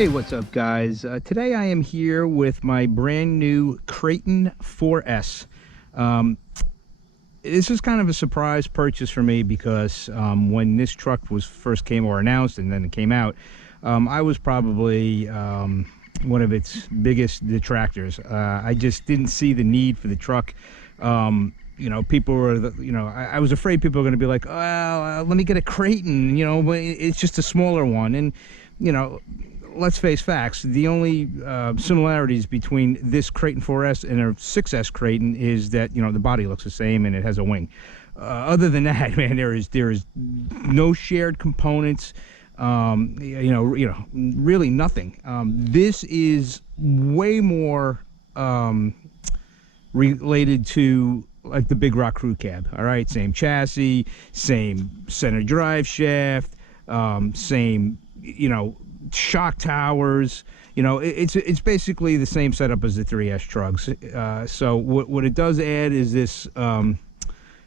Hey, what's up, guys? Today I am here with my brand new Kraton 4S. This is kind of a surprise purchase for me because when this truck was first came or announced and then it came out, I was probably one of its biggest detractors. I just didn't see the need for the truck. People were, I was afraid people were going to be like, well, let me get a Kraton, but it's just a smaller one. And, let's face facts. The only similarities between this Kraton 4S and a 6S Kraton is that, the body looks the same and it has a wing. Other than that, man, there is no shared components. Really nothing. This is way more related to like the Big Rock Crew Cab. All right, same chassis, same center drive shaft, same shock towers. It's basically the same setup as the 3S trucks. So what it does add is this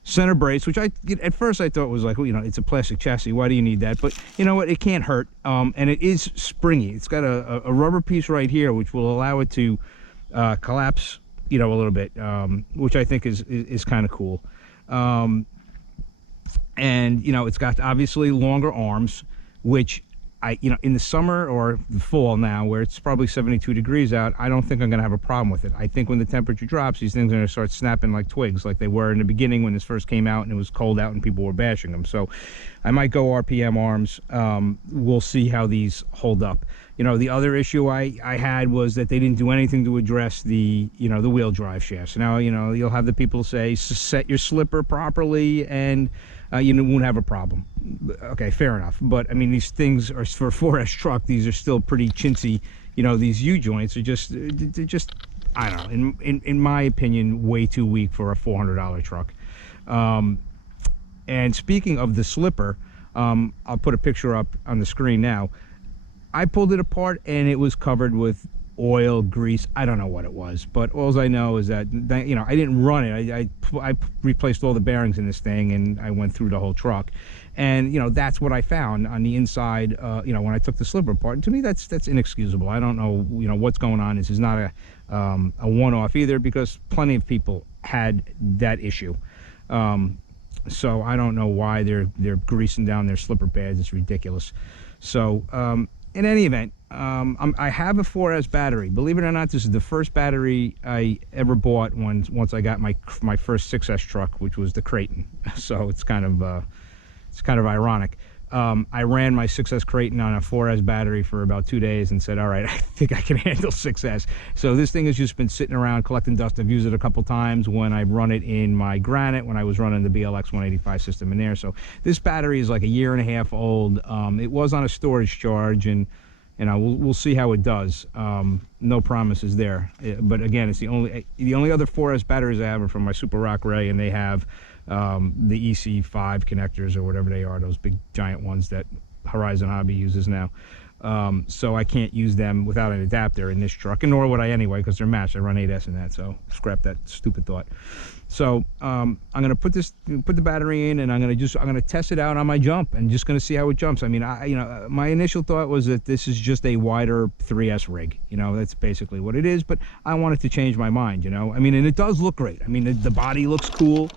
center brace, which at first I thought was like, it's a plastic chassis, why do you need that? But you know what, it can't hurt. And it is springy. It's got a rubber piece right here which will allow it to collapse a little bit, which I think is kind of cool. And it's got obviously longer arms, which in the summer or the fall now, where it's probably 72 degrees out, I don't think I'm going to have a problem with it. I think when the temperature drops, these things are going to start snapping like twigs, like they were in the beginning when this first came out and it was cold out and people were bashing them. So I might go RPM arms. We'll see how these hold up. The other issue I had was that they didn't do anything to address the, the wheel drive shafts. Now, you'll have the people say, set your slipper properly and you won't have a problem. Okay, fair enough. But I mean, these things are for a 4S truck. These are still pretty chintzy. These U-joints are they're just, I don't know, in my opinion, way too weak for a $400 truck. And speaking of the slipper, I'll put a picture up on the screen now. I pulled it apart and it was covered with oil, grease. I don't know what it was, but all I know is that I didn't run it. I replaced all the bearings in this thing and I went through the whole truck, and that's what I found on the inside. When I took the slipper apart, to me that's inexcusable. I don't know what's going on. This is not a one-off either, because plenty of people had that issue. So I don't know why they're greasing down their slipper pads. It's ridiculous. So in any event, I have a 4S battery. Believe it or not, this is the first battery I ever bought once I got my first 6S truck, which was the Kraton. So it's kind of ironic. I ran my 6S Kraton on a 4S battery for about 2 days and said, all right, I think I can handle 6S. So this thing has just been sitting around collecting dust. I've used it a couple times when I've run it in my Granite, when I was running the BLX 185 system in there. So this battery is like a year and a half old. It was on a storage charge, and we'll see how it does. No promises there. But again, it's the only other 4S batteries I have are from my Super Rock Ray, and they have the EC5 connectors or whatever they are, those big giant ones that Horizon Hobby uses now. So I can't use them without an adapter in this truck, and nor would I anyway, because they're matched. I run 8S in that, so scrap that stupid thought. So I'm gonna put the battery in, and I'm gonna test it out on my jump, and just gonna see how it jumps. I mean, my initial thought was that this is just a wider 3S rig. That's basically what it is. But I wanted to change my mind. I mean, and it does look great. I mean, the body looks cool.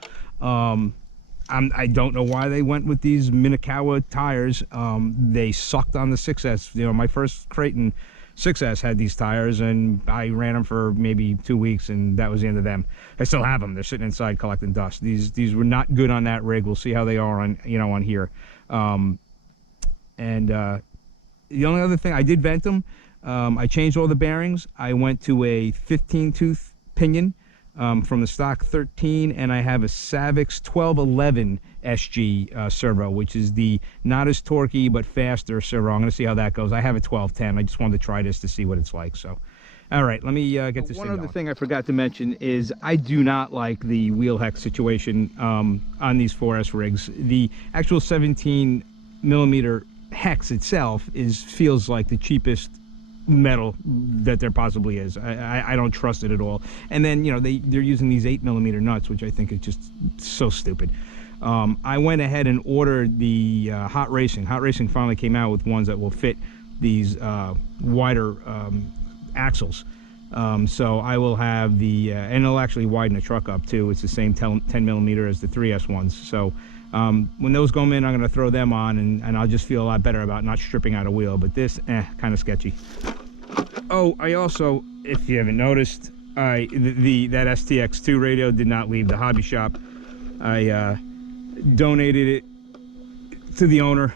I don't know why they went with these Minakawa tires. They sucked on the 6S. My first Kraton 6S had these tires, and I ran them for maybe 2 weeks, and that was the end of them. I still have them. They're sitting inside collecting dust. These were not good on that rig. We'll see how they are on on here. The only other thing, I did vent them. I changed all the bearings. I went to a 15-tooth pinion from the stock 13, and I have a Savix 1211 SG servo, which is the not as torquey but faster servo. I'm going to see how that goes. I have a 1210. I just wanted to try this to see what it's like. So, all right, let me get this. One other thing I forgot to mention is I do not like the wheel hex situation on these 4S rigs. The actual 17mm hex itself feels like the cheapest metal that there possibly is. I don't trust it at all. And then they're using these 8mm nuts, which I think is just so stupid. I went ahead and ordered the Hot Racing. Hot Racing finally came out with ones that will fit these wider axles. So I will have the, and it'll actually widen the truck up too. It's the same 10 millimeter as the 3S ones. So when those go in, I'm going to throw them on, and I'll just feel a lot better about not stripping out a wheel. But this, kind of sketchy. Oh, I also, if you haven't noticed, that STX2 radio did not leave the hobby shop. I donated it to the owner.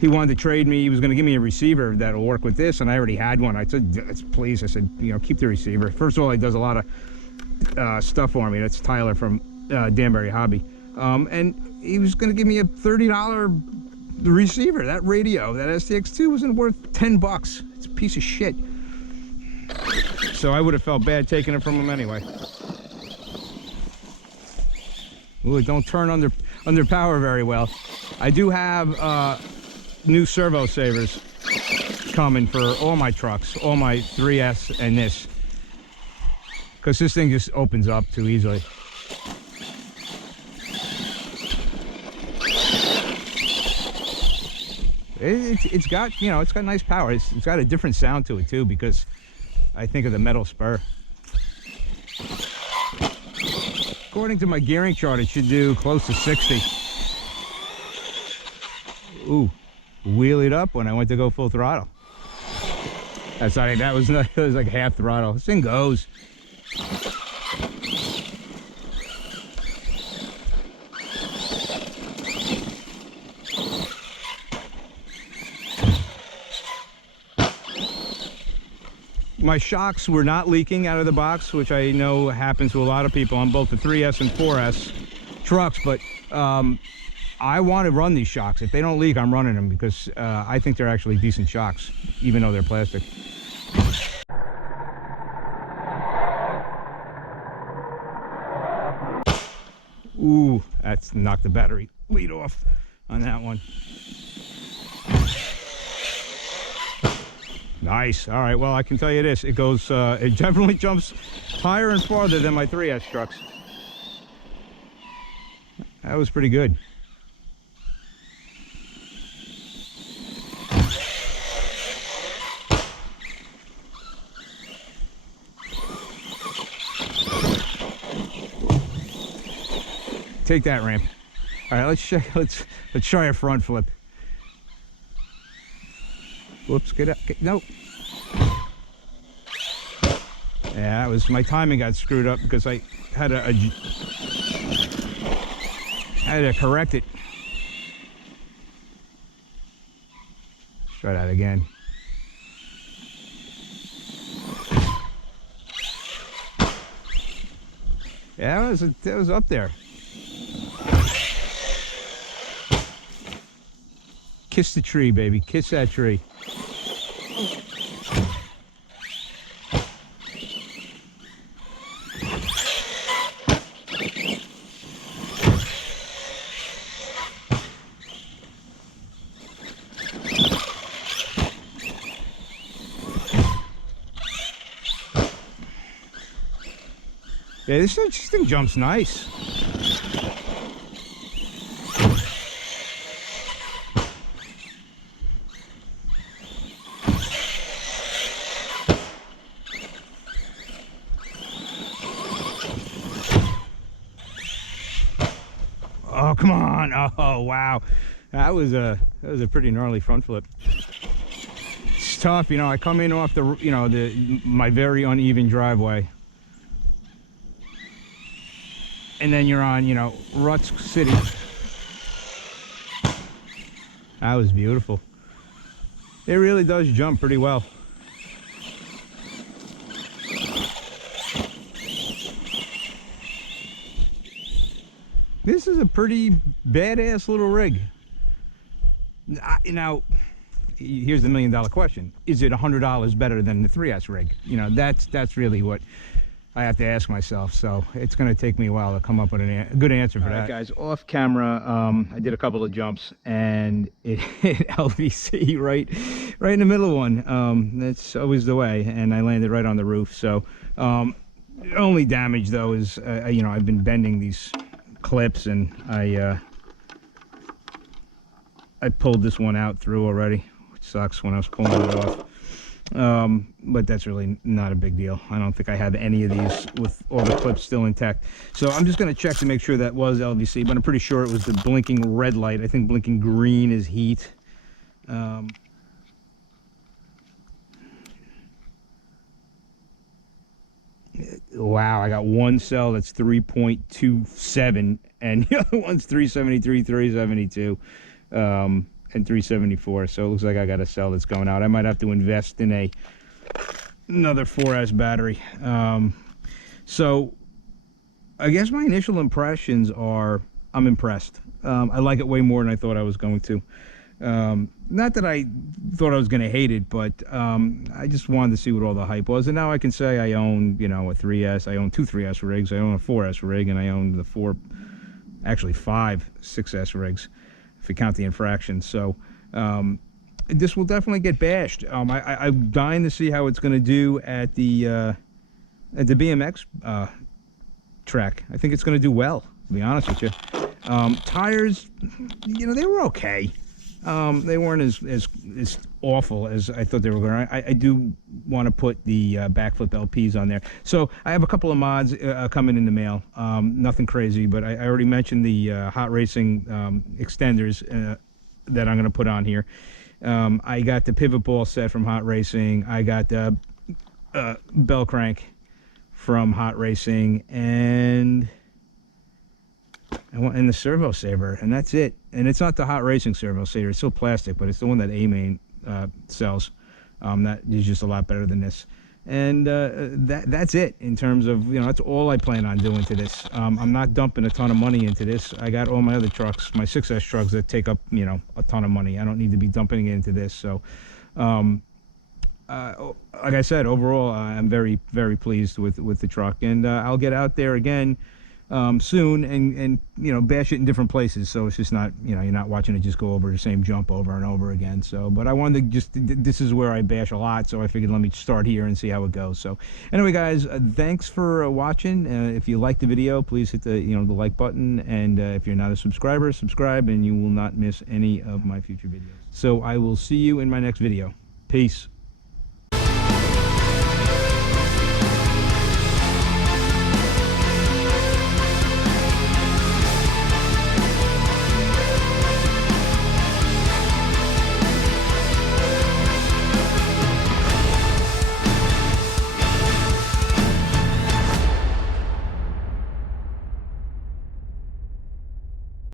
He wanted to trade me. He was going to give me a receiver that'll work with this, and I already had one. I said, please. I said, you know, keep the receiver. First of all, he does a lot of stuff for me. That's Tyler from Danbury Hobby. And he was going to give me a $30 receiver. That radio, that STX2, wasn't worth 10 bucks. It's a piece of shit. So I would have felt bad taking it from him anyway. Ooh, it don't turn under power very well. I do have new servo savers coming for all my trucks, all my 3S and this, because this thing just opens up too easily. It's got, you know, it's got nice power. It's got a different sound to it too, because I think of the metal spur. According to my gearing chart, it should do close to 60. Ooh, wheel it up when I went to go full throttle. That's not, that was like half throttle. This thing goes. My shocks were not leaking out of the box, which I know happens to a lot of people on both the 3S and 4S trucks, but I want to run these shocks. If they don't leak, I'm running them, because I think they're actually decent shocks, even though they're plastic. Ooh, that's knocked the battery lead off on that one. Nice. All right, well, I can tell you this, it goes, it definitely jumps higher and farther than my 3S trucks. That was pretty good. Take that ramp. All right, let's try a front flip. Whoops, get up. No. Yeah, that was, my timing got screwed up because I had to correct it. Let's try that again. Yeah, that was up there. Kiss the tree, baby. Kiss that tree. Yeah, this thing jumps nice. Oh, come on. Oh, wow. That was a pretty gnarly front flip. It's tough, you know. I come in off the, you know, my very uneven driveway. And then you're on, you know, Ruts City. That was beautiful. It really does jump pretty well. This is a pretty badass little rig. Now, here's the $1,000,000 question. Is it $100 better than the 3S rig? You know, that's really what I have to ask myself. So it's going to take me a while to come up with a good answer for that. All right, guys, off camera, I did a couple of jumps, and it hit LVC right in the middle of one. That's always the way, and I landed right on the roof. So the only damage, though, is, you know, I've been bending these clips, and I pulled this one out through already, which sucks when I was pulling it off. But that's really not a big deal. I don't think I have any of these with all the clips still intact. So I'm just going to check to make sure that was LVC, but I'm pretty sure it was the blinking red light. I think blinking green is heat. Wow, I got one cell that's 3.27, and the other one's 373, 372, and 374. So it looks like I got a cell that's going out. I might have to invest in another 4S battery. So I guess my initial impressions are I'm impressed. I like it way more than I thought I was going to. Not that I thought I was going to hate it, but I just wanted to see what all the hype was. And now I can say I own, you know, a 3S. I own two 3S rigs. I own a 4S rig, and I own the five 6S rigs, if you count the infractions. So this will definitely get bashed. I'm dying to see how it's going to do at the BMX track. I think it's going to do well, to be honest with you. Tires, you know, they were okay. They weren't as awful as I thought they were going to. I do want to put the backflip LPs on there. So I have a couple of mods coming in the mail. Nothing crazy, but I already mentioned the hot racing extenders that I'm going to put on here. I got the pivot ball set from Hot Racing. I got the bell crank from Hot Racing, and the servo saver, and that's it. And it's not the Hot Racing servo saver, it's still plastic, but it's the one that A-Main sells. That is just a lot better than this. And that's it in terms of, you know, that's all I plan on doing to this. I'm not dumping a ton of money into this. I got all my other trucks, my 6S trucks, that take up, you know, a ton of money. I don't need to be dumping it into this. So like I said, overall I'm very, very pleased with the truck, and I'll get out there again soon and you know, bash it in different places, so it's just not, you know, you're not watching it just go over the same jump over and over again. So, but I wanted to just, this is where I bash a lot, so I figured let me start here and see how it goes. So anyway, guys, thanks for watching. If you liked the video, please hit the, you know, the like button, and if you're not a subscriber, subscribe, and you will not miss any of my future videos. So I will see you in my next video. Peace.